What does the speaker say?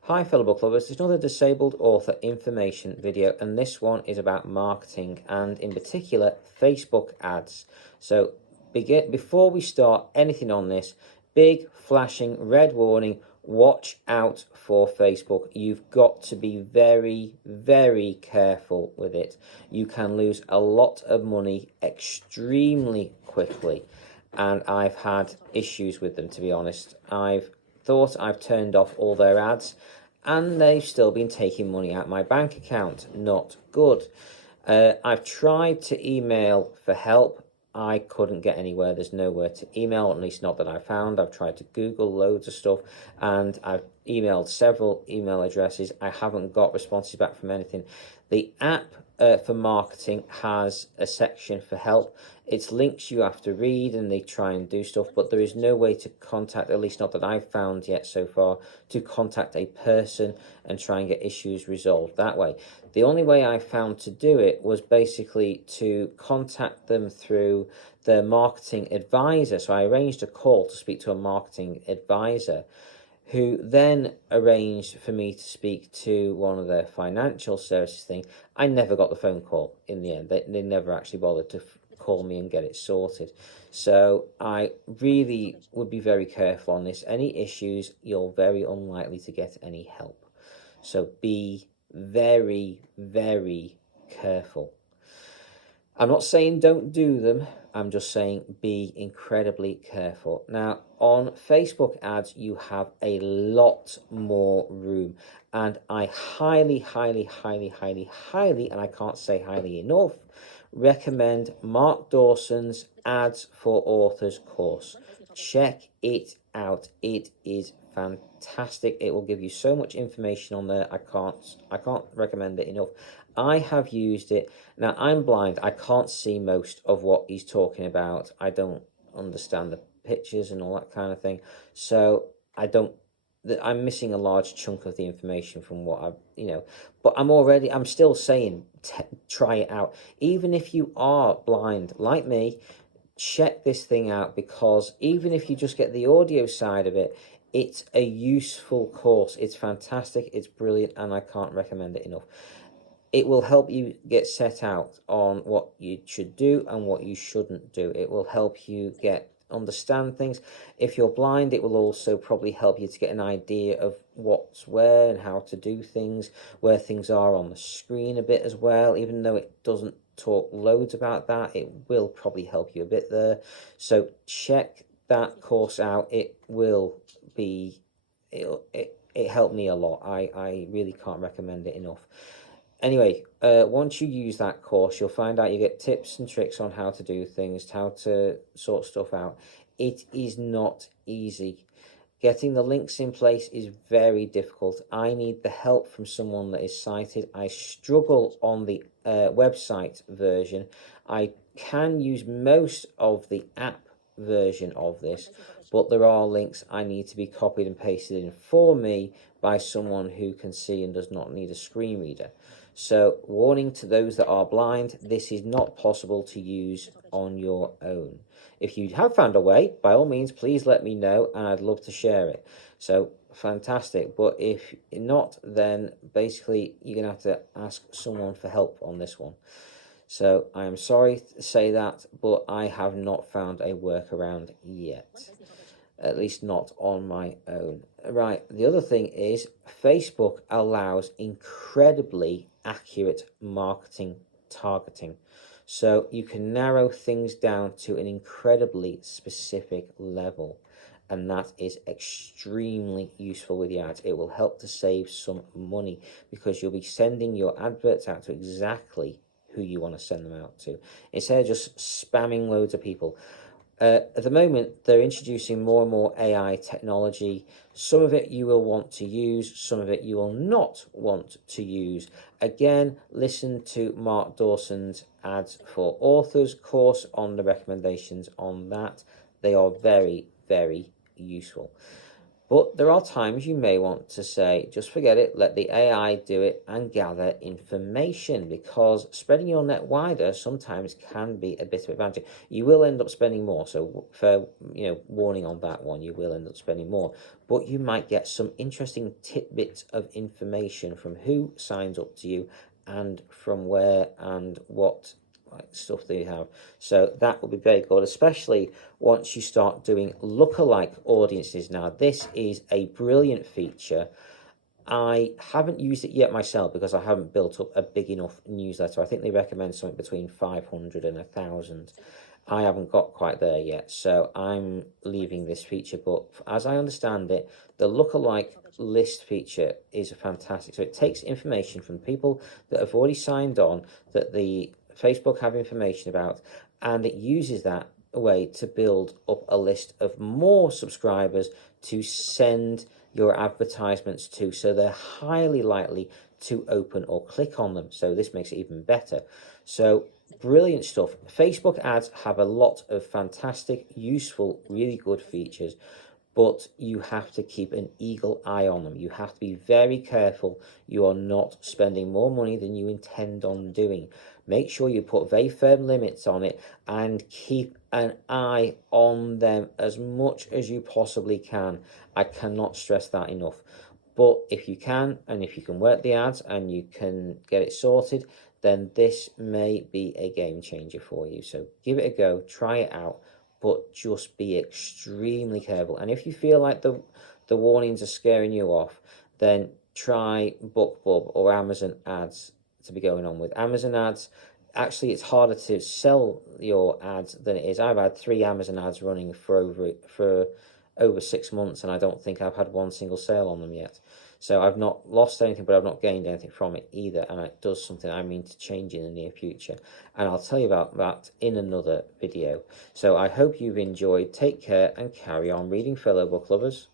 Hi fellow book lovers, there's another disabled author information video, and this one is about marketing and in particular Facebook ads. So before we start anything on this, big flashing red warning, watch out for Facebook. You've got to be very, very careful with it. You can lose a lot of money extremely quickly, and I've had issues with them, to be honest. I've thought I've turned off all their ads, and they've still been taking money out of my bank account. Not good. I've tried to email for help. I couldn't get anywhere. There's nowhere to email, at least not that I found. I've tried to Google loads of stuff, and I've emailed several email addresses. I haven't got responses back from anything. The app for marketing has a section for help. It's links you have to read, and they try and do stuff, but there is no way to contact, at least not that I've found yet so far, to contact a person and try and get issues resolved that way. The only way I found to do it was basically to contact them through their marketing advisor. So I arranged a call to speak to a marketing advisor, who then arranged for me to speak to one of their financial services thing. I never got the phone call in the end. They never actually bothered to call me and get it sorted. So I really would be very careful on this. Any issues, you're very unlikely to get any help. So be very, very careful. I'm not saying don't do them. I'm just saying be incredibly careful. Now, on Facebook ads, you have a lot more room. And I highly, highly, highly, highly, highly, and I can't say highly enough, recommend Mark Dawson's Ads for Authors course. Check it out. It is fantastic. It will give you so much information on there. I can't recommend it enough. I have used it. Now, I'm blind. I can't see most of what he's talking about. I don't understand the pictures and all that kind of thing. So I'm missing a large chunk of the information from what but I'm still saying, try it out. Even if you are blind, like me, check this thing out, because even if you just get the audio side of it, it's a useful course. It's fantastic. It's brilliant, and I can't recommend it enough. It will help you get set out on what you should do and what you shouldn't do. It will help you understand things. If you're blind, it will also probably help you to get an idea of what's where and how to do things, where things are on the screen a bit as well. Even though it doesn't talk loads about that, it will probably help you a bit there. So check that course out. It helped me a lot. I really can't recommend it enough. Anyway, once you use that course, you'll find out you get tips and tricks on how to do things, how to sort stuff out. It is not easy. Getting the links in place is very difficult. I need the help from someone that is sighted. I struggle on the website version. I can use most of the app version of this, but there are links I need to be copied and pasted in for me by someone who can see and does not need a screen reader. So, warning to those that are blind, this is not possible to use on your own. If you have found a way, by all means, please let me know, and I'd love to share it. So, fantastic. But if not, then basically you're going to have to ask someone for help on this one. So, I am sorry to say that, but I have not found a workaround yet. At least not on my own. Right, the other thing is Facebook allows incredibly accurate marketing targeting. So you can narrow things down to an incredibly specific level. And that is extremely useful with the ads. It will help to save some money, because you'll be sending your adverts out to exactly who you want to send them out to, instead of just spamming loads of people. At the moment, they're introducing more and more AI technology. Some of it you will want to use, some of it you will not want to use. Again, listen to Mark Dawson's Ads for Authors course on the recommendations on that. They are very, very useful. But there are times you may want to say, just forget it, let the AI do it and gather information, because spreading your net wider sometimes can be a bit of advantage. You will end up spending more, so fair, warning on that one, you will end up spending more, but you might get some interesting tidbits of information from who signs up to you and from where and what stuff that you have. So that will be very good, especially once you start doing lookalike audiences. Now, this is a brilliant feature. I haven't used it yet myself because I haven't built up a big enough newsletter. I think they recommend something between 500 and 1,000. I haven't got quite there yet, so I'm leaving this feature. But as I understand it, the lookalike list feature is fantastic. So it takes information from people that have already signed on that the Facebook have information about, and it uses that way to build up a list of more subscribers to send your advertisements to, so they're highly likely to open or click on them. So this makes it even better. So brilliant stuff. Facebook ads have a lot of fantastic, useful, really good features, but you have to keep an eagle eye on them. You have to be very careful you are not spending more money than you intend on doing. Make sure you put very firm limits on it and keep an eye on them as much as you possibly can. I cannot stress that enough. But if you can, and if you can work the ads and you can get it sorted, then this may be a game changer for you. So give it a go, try it out, but just be extremely careful. And if you feel like the warnings are scaring you off, then try BookBub or Amazon ads to be going on with. Amazon ads, actually, it's harder to sell your ads than it is. I've had 3 Amazon ads running for over 6 months, and I don't think I've had one single sale on them yet. So I've not lost anything, but I've not gained anything from it either, and it does something I mean to change in the near future. And I'll tell you about that in another video. So I hope you've enjoyed. Take care and carry on reading, fellow book lovers.